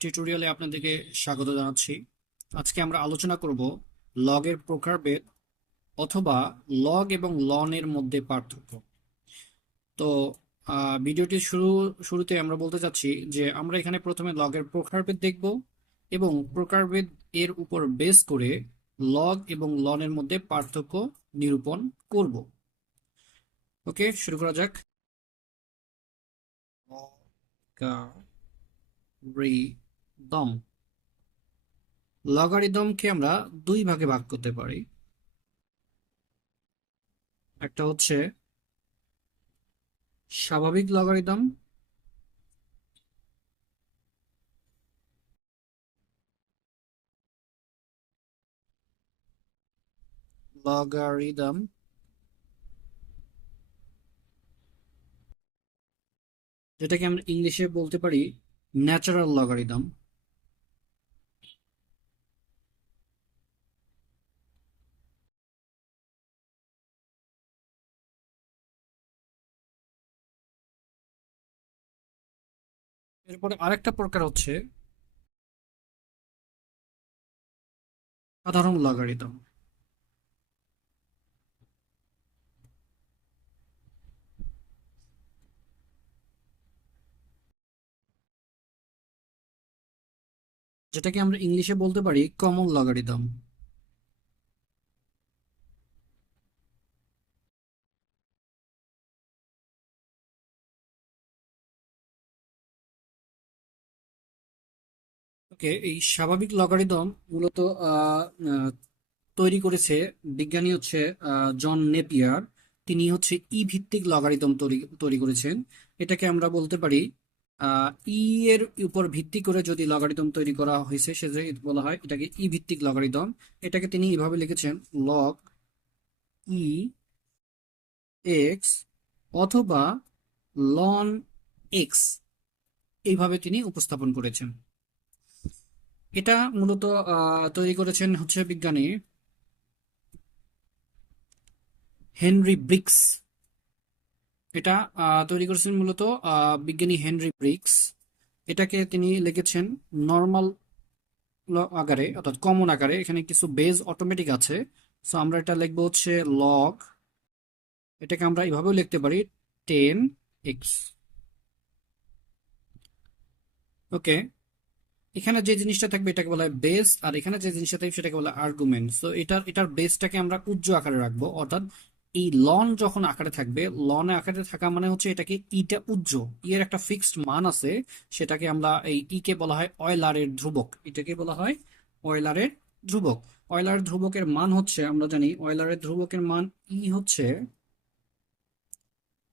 টিউটোরিয়ালে আপনাদেরকে স্বাগত জানাচ্ছি। আজকে আমরা আলোচনা করব লগের প্রকারভেদ অথবা লগ এবং লনের মধ্যে পার্থক্য। তো ভিডিওটি শুরুতে আমরা বলতে চাচ্ছি যে আমরা এখানে প্রথমে লগের প্রকারভেদ দেখব এবং প্রকারভেদ এর উপর বেস করে লগ এবং লনের মধ্যে পার্থক্য নিরূপণ করব। ওকে, শুরু করা যাক। লগারিদম লগারিদমকে আমরা দুই ভাগে ভাগ করতে পারি। একটা হচ্ছে স্বাভাবিক লগারিদম, লগারিদম যেটাকে আমরা ইংলিশে বলতে পারি ন্যাচারাল লগারিদম। এরপরে আরেকটা প্রকার হচ্ছে সাধারণ লগারিদম। যেটাকে আমরা ইংলিশে বলতে পারি কমন লগারিদম। ওকে, এই স্বাভাবিক লগারিদম মূলত আহ, আহ, তৈরি করেছে বিজ্ঞানী হচ্ছে জন নেপিয়ার। তিনি হচ্ছে ই ভিত্তিক লগারিদম তৈরি তৈরি করেছেন। এটাকে আমরা বলতে পারি ই এর উপর ভিত্তি করে যদি লগারিদম তৈরি করা হয়েছে সেটা বলা হয় এটাকে ই ভিত্তিক লগারিদম। এটাকে তিনি এভাবে লিখেছেন লগ ই এক্স অথবা লন এক্স, এইভাবে তিনি উপস্থাপন করেছেন। এটা মূলত তৈরি করেছেন হচ্ছে বিজ্ঞানী হেনরি ব্রিক্স। এটা তৈরি করেছেন মূলত বিজ্ঞানী হেনরি ব্রিক্স। এটাকে তিনি লিখেছেন নর্মাল আকারে অর্থাৎ কমন আকারে। এখানে কিছু বেজ অটোমেটিক আছে, সো আমরা এটা লিখবো হচ্ছে লগ, এটাকে আমরা এইভাবেও লিখতে পারি 10x। ওকে, এখানে যে জিনিসটা থাকবে এটাকে বলা হয় বেস, আর এখানে যে জিনিসটা থাকবে সেটাকে বলা হয় আর্গুমেন্ট। সো এটার বেসটাকে আমরা উজ্জ্ব আকারে রাখবো, অর্থাৎ এই লন যখন আকারে থাকবে, লনে আকারে থাকা মানে হচ্ছে এটাকে ইটা উজ্জ্ব, ই এর একটা ফিক্সড মান আছে। সেটাকে আমরা এই ই কে বলা হয় অয়লারের ধ্রুবক। এটাকে বলা হয় অয়লারের ধ্রুবক। অয়লারের ধ্রুবকের মান হচ্ছে, আমরা জানি অয়লারের ধ্রুবকের মান ই হচ্ছে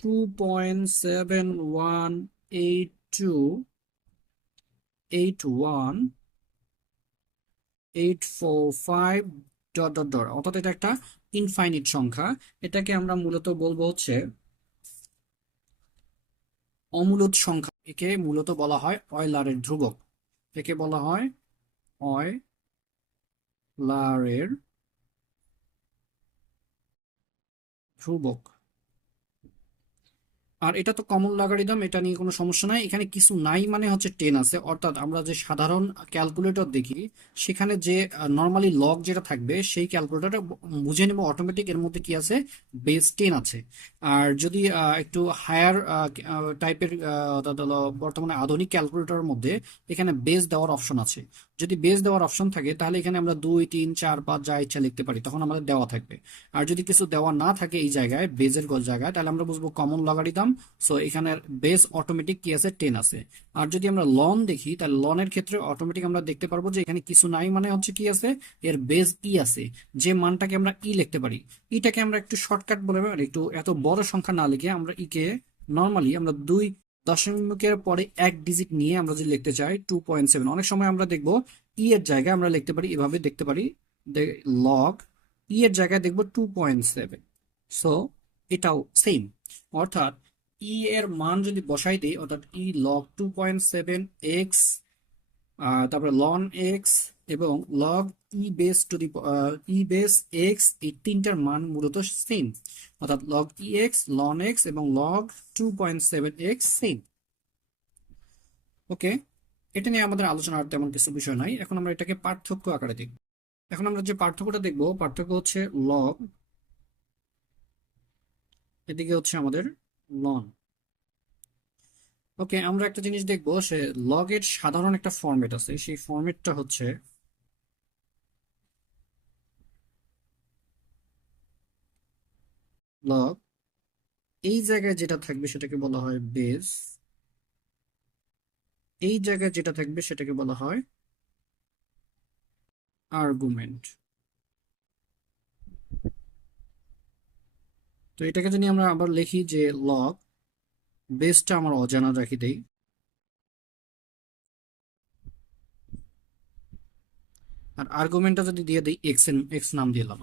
2.7182845 ডট ডট ডট, অর্থাৎ এটা একটা ইনফাইনিট সংখ্যা। এটাকে আমরা মূলত বলবো হচ্ছে অমূলদ সংখ্যা। একে মূলত বলা হয় অয়লারের ধ্রুবক। একে বলা হয় অয়লারের ধ্রুবক। আর এটা তো কমন লগারিদম, এটা নিয়ে কোনো সমস্যা নাই। এখানে কিছু নাই মানে হচ্ছে 10 আছে, অর্থাৎ আমরা যে সাধারণ ক্যালকুলেটর দেখি সেখানে যে নর্মালি লগ যেটা থাকবে সেই ক্যালকুলেটরটা বুঝে নেব অটোমেটিক এর মধ্যে কি আছে, বেস 10 আছে। আর যদি একটু হায়ার টাইপের অর্থাৎ হলো বর্তমানে আধুনিক ক্যালকুলেটরের মধ্যে এখানে বেস দেওয়ার অপশন আছে। যদি বেস দেওয়ার অপশন থাকে তাহলে এখানে আমরা 2 3 4 5 যা ইচ্ছা লিখতে পারি, তখন আমাদের দেওয়া থাকবে। আর যদি কিছু দেওয়া না থাকে এই জায়গায় বেজের জায়গায়, তাহলে আমরা বুঝবো কমন লগারিদম। সো এখানে বেস অটোমেটিক কি আছে, 10 আছে। আর যদি আমরা লন দেখি তাহলে লনের ক্ষেত্রে অটোমেটিক আমরা দেখতে পারবো যে এখানে কিছু নাই মানে হচ্ছে কি আছে, এর বেস ই আছে, যে মানটাকে আমরা ই লিখতে পারি। ইটাকে আমরা একটু শর্টকাট বলে, মানে একটু এত বড় সংখ্যা না লিখে আমরা ই কে নর্মালি আমরা দুই দশমিকের পরে এক ডিজিট নিয়ে আমরা যদি লিখতে চাই 2.7, অনেক সময় আমরা দেখবো ই এর জায়গায় আমরা লিখতে পারি এভাবে, দেখতে পারি লগ ই এর জায়গায় দেখবো 2.7। সো এটাও সেম, অর্থাৎ ই এর মান যদি বসাই দিই, অর্থাৎ ই লগ 2.7 এক্স, তারপরে লন এক্স এবং log E base to the E base x, এই তিনটার মান মূলত সেম। অর্থাৎ লগ ই এক্স, লন এক্স এবং লগ 2.7 এক্স সেম। ওকে, এটা নিয়ে আমাদের আলোচনার তেমন কিছু বিষয় নাই। এখন আমরা এটাকে পার্থক্য আকারে দেখব। এখন আমরা যে পার্থক্যটা দেখব, পার্থক্য হচ্ছে লগ, এদিকে হচ্ছে আমাদের লন। ওকে, আমরা একটা জিনিস দেখবো, সে লগের সাধারণ একটা ফরম্যাট আছে, সেই ফরম্যাটটা হচ্ছে লগ। এই জায়গায় যেটা থাকবে সেটাকে বলা হয় বেস, এই জায়গায় যেটা থাকবে সেটাকে বলা হয় আর্গুমেন্ট। তো এটাকে যদি আমরা আবার লিখি যে লগ, বেসটা আমরা অজানা রাখি দেই, আর আর্গুমেন্টটা যদি দিয়ে দিই এক্স, এক্স নাম দিলাম,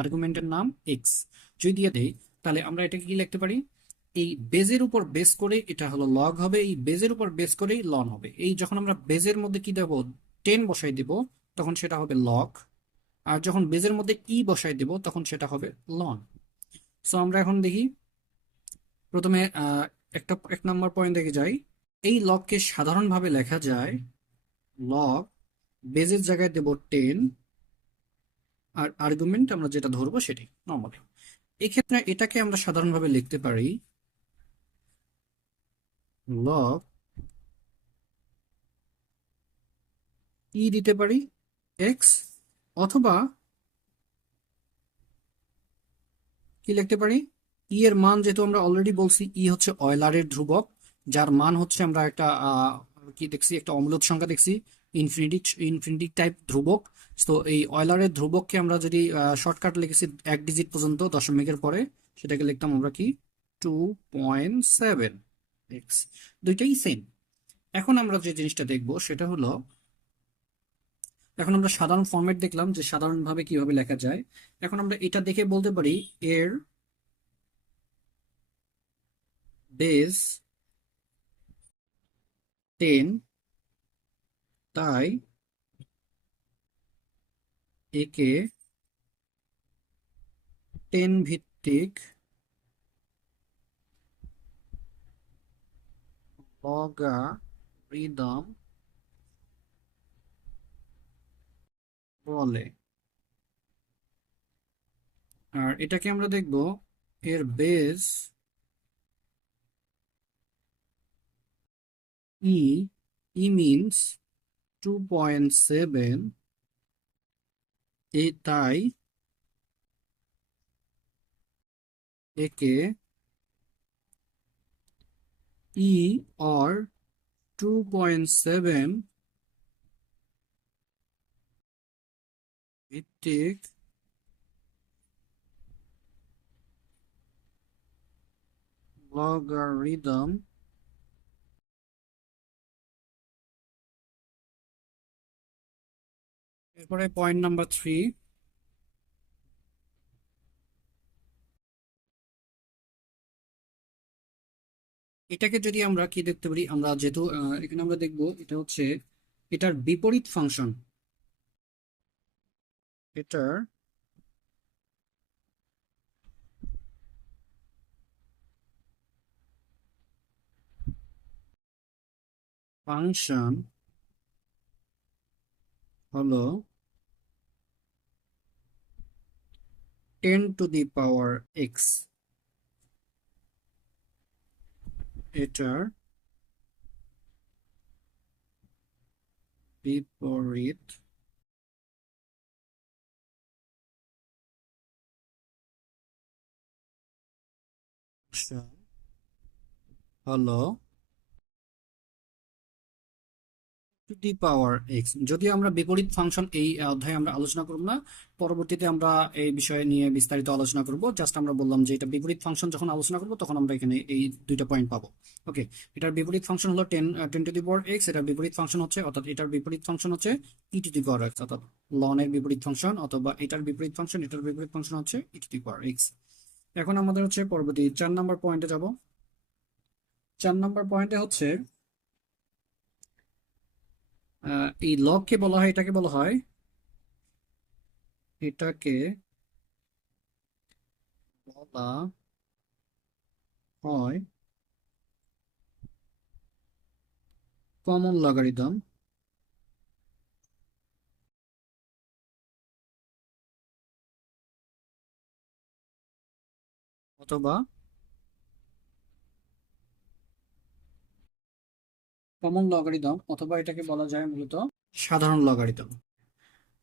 আর্গুমেন্টের নাম এক্স যদি দিয়ে দেই, তাহলে আমরা এটাকে কি লিখতে পারি, এই বেজের উপর বেস করে এটা হলো লগ হবে, এই বেজের উপর বেস করেই লন হবে। এই যখন আমরা বেজের মধ্যে কি দেব, 10 বসাই দিব, তখন সেটা হবে লগ। আর যখন বেজের মধ্যে ই বসাই দেব তখন সেটা হবে লন। সো আমরা এখন দেখি, প্রথমে একটা এক নম্বর পয়েন্ট দেখে যাই। এই লগকে সাধারণভাবে লেখা যায় লগ, বেজের জায়গায় দেব 10, আর আর্গুমেন্ট আমরা যেটা ধরবো সেটাই নর্মালি। এক্ষেত্রে এটাকে আমরা সাধারণভাবে লিখতে পারি লগ ই দিতে পারি এক্স, অথবা কি লিখতে পারি, ই এর মান যেহেতু আমরা অলরেডি বলছি ই হচ্ছে অয়লারের ধ্রুবক, যার মান হচ্ছে আমরা একটা কি দেখছি, একটা অম্লত সংখ্যা দেখছি, ইনফিনিটি ইনফিনিটি টাইপ ধ্রুবক। তো এই অয়লারের ধ্রুবককে আমরা যদি শর্টকাট লিখেছি এক ডিজিট পর্যন্ত দশমিকের পরে, সেটাকে লিখতাম আমরা কি 2.7 এক্স। দুইটাই সেম। এখন আমরা যে জিনিসটা দেখব সেটা হলো, এখন আমরা সাধারণ ফরম্যাট দেখলাম যে সাধারণভাবে কিভাবে লেখা যায়। এখন আমরা এটা দেখে বলতে পারি এর বেস 10, তাই একে 10 ভিত্তিক লগারিদম বলে। আর এটাকে আমরা দেখব এর বেস ই, ই মিনস 2.7, এই তাই একে ই অর 2.7 ভিত্তিক লগারিদম। এরপরে পয়েন্ট নাম্বার 3, এটাকে যদি আমরা কি দেখতে পারি, আমরা যেহেতু এখানে আমরা দেখব এটা হচ্ছে এটার বিপরীত ফাংশন, এটার ফাংশন হলো 10⁻x। এটার বিপরীত ফাংশন হলো টু দি পাওয়ার এক্স। যদিও আমরা বিপরীত ফাংশন এই অধ্যায়ে আমরা আলোচনা করব না, পরবর্তীতে আমরা এই বিষয়ে নিয়ে বিস্তারিত আলোচনা করব। জাস্ট আমরা বললাম যে এটা বিপরীত ফাংশন যখন আলোচনা করব তখন আমরা এখানে এই দুইটা পয়েন্ট পাবো। ওকে, এটার বিপরীত ফাংশন হলো 10⁻x, এটার বিপরীত ফাংশন হচ্ছে, অর্থাৎ এটার বিপরীত ফাংশন হচ্ছে e⁻x, অর্থাৎ লনের বিপরীত ফাংশন, অথবা এটার বিপরীত ফাংশন, এটার বিপরীত ফাংশন হচ্ছে e⁻x। এখন আমাদের হচ্ছে পরবর্তী 4 নম্বর পয়েন্টে যাব। 4 নম্বর পয়েন্টে হচ্ছে এই লগকে বলা হয়, এটাকে বলা হয় কমন লগারিদম অথবা এটাকে বলা যায় মূলত সাধারণ লগারিদম।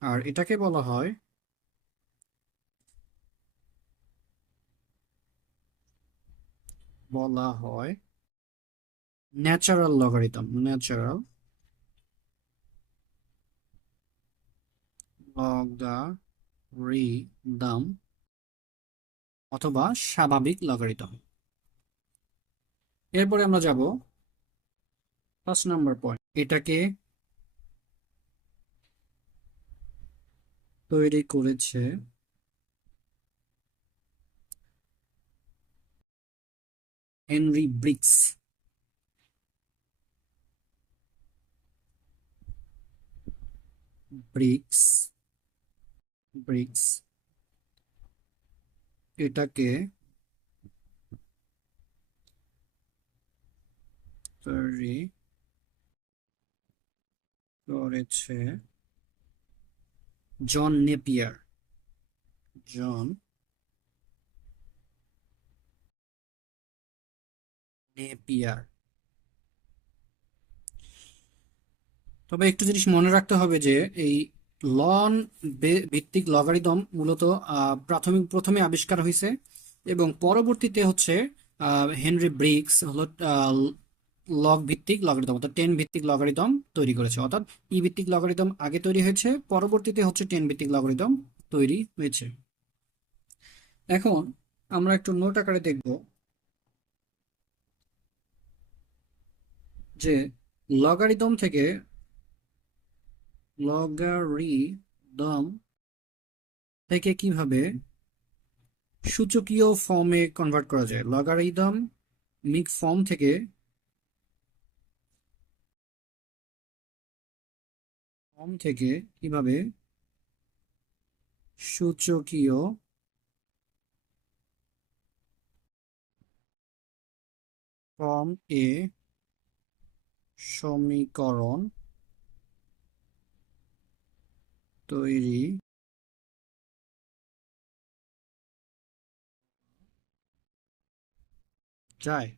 আর এটাকে বলা হয় ন্যাচারাল লগারিদম, ন্যাচারাল লগারিদম অথবা স্বাভাবিক লগারিদম। এরপরে আমরা যাব 5 নম্বর পয়েন্ট। এটাকে তৈরি করেছে হেনরি ব্রিক্স। ব্রিক্স ব্রিক্স এটাকে তৈরি করেছে জন নেপিয়ার। জন নেপিয়ার। তবে একটু জিনিস মনে রাখতে হবে যে এই লন ভিত্তিক লগারিদম মূলত প্রথমে আবিষ্কার হয়েছে এবং পরবর্তীতে হচ্ছে হেনরি ব্রিক্স হলো লগ ভিত্তিক লগারিদম অর্থাৎ 10 ভিত্তিক লগারিদম তৈরি করেছে। অর্থাৎ ই ভিত্তিক লগারিদম আগে তৈরি হয়েছে, পরবর্তীতে হচ্ছে 10 ভিত্তিক লগারিদম তৈরি হয়েছে। এখন আমরা একটু নোট আকারে দেখব যে লগারিদম থেকে লগারিদম থেকে কিভাবে সূচকীয় ফর্মে কনভার্ট করা যায়। লগারিদমিক ফর্ম থেকে কিভাবে সূচকীয় ফর্ম এ সমীকরণ তৈরি যায়।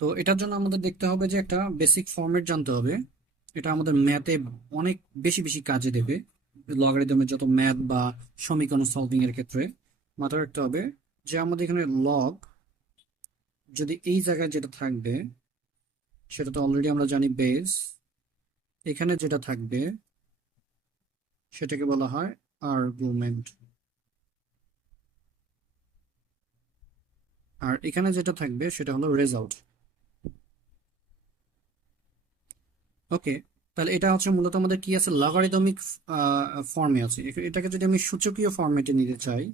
তো এটার জন্য আমাদের দেখতে হবে যে একটা বেসিক ফরম্যাট জানতে হবে। এটা আমাদের ম্যাথে অনেক বেশি বেশি কাজে দেবে। লগারিদমের যত ম্যাথ বা সমীকরণ সলভিং এর ক্ষেত্রে মাথায় রাখতে হবে যে আমাদের এখানে লগ যদি এই জায়গায় যেটা থাকবে সেটা তো অলরেডি আমরা জানি বেস। এখানে যেটা থাকবে সেটাকে বলা হয় আর্গুমেন্ট। আর এখানে যেটা থাকবে সেটা হলো রেজাল্ট। ওকে, তাহলে এটা হচ্ছে মূলত আমাদের কি আছে, লগারিদমিক ফর্মে আছে। এটাকে যদি আমি সূচকীয় ফরম্যাটে নিতে চাই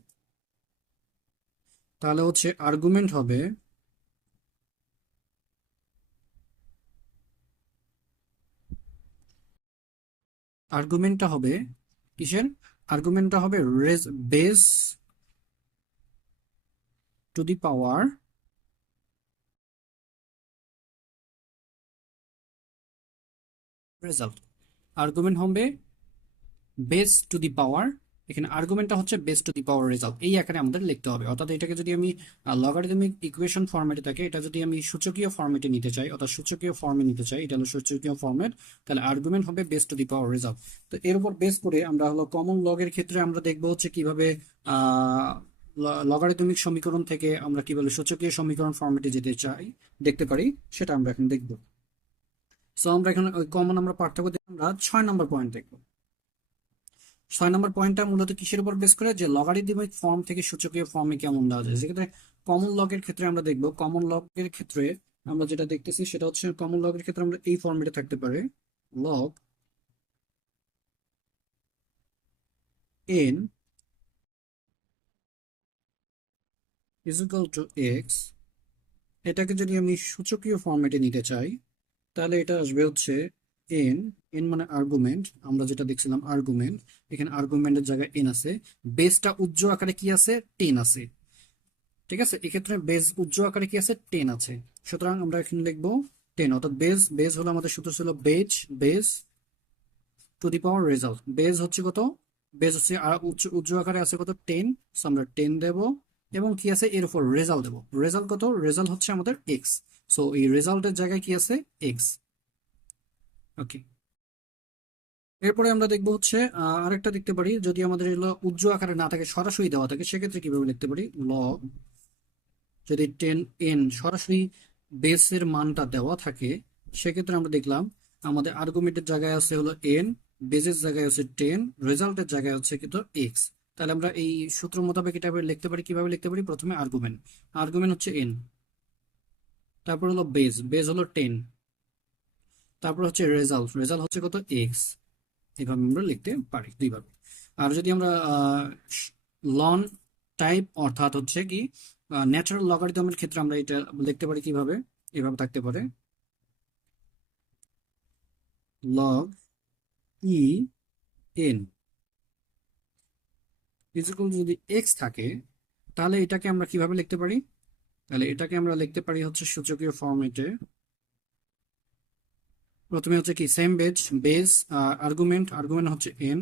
তাহলে হচ্ছে আর্গুমেন্টটা হবে কিসের? আর্গুমেন্টটা হবে base two the power result. Argument হবে বেস টু দি পাওয়ার, এখানে আর্গুমেন্টটা হচ্ছে base two the power result, এই আকারে আমাদের লিখতে হবে। অর্থাৎ এটাকে যদি আমি লগারিদমিক ইকুয়েশন ফরম্যাটে থাকে, এটা যদি আমি সূচকীয় ফরম্যাটে নিতে চাই অর্থাৎ সূচকীয় ফর্মে নিতে চাই, এটা হলো সূচকীয় ফরম্যাট, তাহলে আর্গুমেন্ট হবে base two the power result. তো এর উপর বেস করে আমরা হলো কমন লগের ক্ষেত্রে আমরা দেখবো হচ্ছে কিভাবে লগারিদমিক সমীকরণ থেকে আমরা কিভাবে সূচকীয় সমীকরণ ফরম্যাটে যেতে চাই দেখতে পারি, সেটা আমরা এখন দেখবো। সো আমরা এখন ওই কমন আমরা পার্থক্য দেখে আমরা 6 নম্বর পয়েন্ট দেখবো। 6 নম্বর পয়েন্টটা মূলত কিসের উপর বেস করে, যে লগারিদমিক ফর্ম থেকে সূচকীয় ফর্মে কেমন দেওয়া যায়। যেক্ষেত্রে কমন লগের ক্ষেত্রে আমরা দেখব, কমন লগের ক্ষেত্রে আমরা যেটা দেখতেছি সেটা হচ্ছে কমন লগের ক্ষেত্রে আমরা এই ফর্মেটে থাকতে পারে log n is equal two x. এটাকে যদি আমি সূচকীয় ফরম্যাটে নিতে চাই তাহলে এটা আসবে হচ্ছে এন। এন মানে আর্গুমেন্ট, আমরা যেটা দেখছিলাম আর্গুমেন্ট, এখানে আর্গুমেন্টের জায়গায় এন আছে, বেসটা উজ্জ্ব আকারে কি আছে, 10 আছে। ঠিক আছে, এক্ষেত্রে বেজ উজ্জ আকারে কি আছে, 10 আছে। সুতরাং আমরা এখানে লিখবো 10, অর্থাৎ বেজ বেজ হলো আমাদের সূত্র ছিল base base to the power result. Base হচ্ছে কত, বেজ হচ্ছে আর উচ্চ উজ্জ আকারে আছে কত, 10। সো আমরা 10 দেব, এবং কি আছে এর উপর রেজাল্ট দেব। রেজাল্ট কত, রেজাল্ট হচ্ছে আমাদের এক্স। সো এই রেজাল্টের জায়গায় কি আছে, এক্স। ওকে, এরপরে আমরা দেখবো হচ্ছে আরেকটা দেখতে পারি, যদি আমাদের এগুলো উজ্জ আকারে না থাকে, সরাসরি দেওয়া থাকে, সেক্ষেত্রে কিভাবে লিখতে পারি, লগ যদি 10n সরাসরি বেসের মানটা দেওয়া থাকে, সেক্ষেত্রে আমরা দেখলাম আমাদের আর্গুমেন্টের জায়গায় আছে হলো n, বেসের জায়গায় আছে 10, রেজাল্টের জায়গায় হচ্ছে কিন্তু x। তাহলে আমরা এই সূত্র মোতাবেক এটা লিখতে পারি, কিভাবে লিখতে পারি, প্রথমে আর্গুমেন্ট, আর্গুমেন্ট হচ্ছে n, তারপর হলো বেস, বেস হলো 10, তারপর হচ্ছে রেজাল্ট, রেজাল্ট হচ্ছে কত, x। এইভাবে আমরা লিখতে পারি দুইভাবে। আর যদি আমরা লন টাইপ অর্থাৎ হচ্ছে কি ন্যাচারাল লগারিদমের ক্ষেত্রে আমরা এটা লিখতে পারি কিভাবে, এভাবে থাকতে পারে, লগ ই এন ইকুয়াল যদি এক্স থাকে, তাহলে এটাকে আমরা কিভাবে লিখতে পারি, তাহলে এটাকে আমরা লিখতে পারি হচ্ছে সূচকীয় ফরম্যাটে। প্রথমে হচ্ছে কি same base, base argument, argument হচ্ছে এন,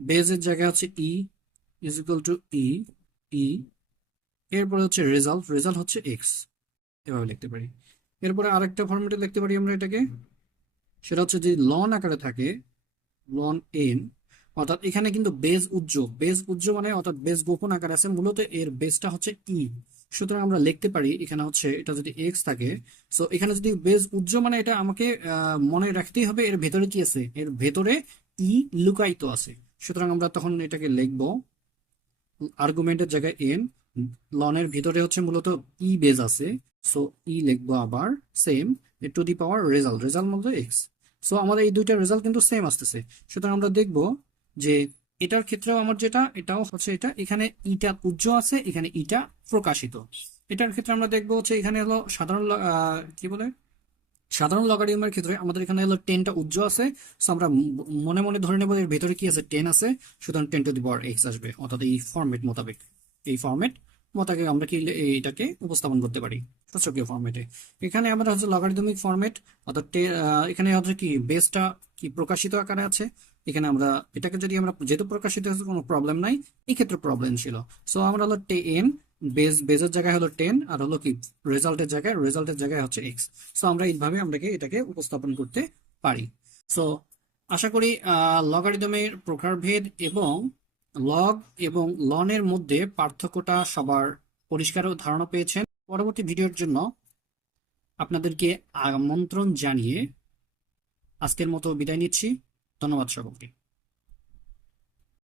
বেজের জায়গায় হচ্ছে E is equal to E, E, এরপরে হচ্ছে রেজাল্ট, রেজাল্ট হচ্ছে এক্স। এভাবে লিখতে পারি। এরপরে আরেকটা ফরম্যাটে লিখতে পারি আমরা এটাকে, সেটা হচ্ছে যদি লন আকারে থাকে, লন এন, অর্থাৎ এখানে কিন্তু বেজ উজ্জ, বেজ উজ্জ মানে অর্থাৎ বেজ গোপন আকারে আছে, মূলত এর বেজটা হচ্ছে ই। সুতরাং আমরা লিখতে পারি এখানে হচ্ছে এটা যদি এক্স থাকে, সো এখানে যদি বেজ উজ্জ মানে এটা আমাকে মনে রাখতেই হবে এর ভেতরে কি আছে, এর ভেতরে ই লুকায়িত আছে। সুতরাং আমরা তখন এটাকে লিখবো আর্গুমেন্টের জায়গায় এন, লনের ভিতরে হচ্ছে মূলত ই বেজ আছে, সো ই লিখবো আবার same to the power result, result মূলত এক্স। সো আমাদের এই দুইটা রেজাল্ট কিন্তু সেম আসতেছে। সুতরাং আমরা দেখবো যে এটার ক্ষেত্রেও আমার যেটা, এটাও হচ্ছে এটা, এখানে ইটা উজ্জ আছে, এখানে ইটা প্রকাশিত। এটার ক্ষেত্রে আমরা দেখবো হচ্ছে এখানে হলো সাধারণ কি বলে, সাধারণ লগারিদমের ক্ষেত্রে আমাদের এখানে হলো 10টা উজ্জ আছে। সো আমরা মনে মনে ধরে নেবো এর ভেতরে কি আছে, 10 আছে। সুতরাং 10 টু দি পাওয়ার এক্স আসবে, অর্থাৎ এই ফরম্যাট মোতাবেক, এই ফরম্যাট মোতাবেক আমরা কি এটাকে উপস্থাপন করতে পারি সূচকীয় ফরম্যাটে। এখানে আমাদের হচ্ছে লগারিদমিক ফরম্যাট, অর্থাৎ এখানে হচ্ছে কি বেসটা কি প্রকাশিত আকারে আছে, এখানে আমরা এটাকে যদি আমরা যেহেতু প্রকাশিত হচ্ছে কোনো প্রবলেম নাই, এই ক্ষেত্রে প্রবলেম ছিল। সো আমরা হলো 10, বেস বেজের জায়গায় হলো 10, আর হলো কি রেজাল্টের জায়গায় হচ্ছে এক্স। সো আমরা এইভাবে আমরা এটাকে উপস্থাপন করতে পারি। সো আশা করি লগারিদমের প্রকারভেদ এবং লগ এবং লনের মধ্যে পার্থক্যটা সবার পরিষ্কার ধারণা পেয়েছেন। পরবর্তী ভিডিওর জন্য আপনাদেরকে আমন্ত্রণ জানিয়ে আজকের মতো বিদায় নিচ্ছি। ধন্যবাদ সকলকে।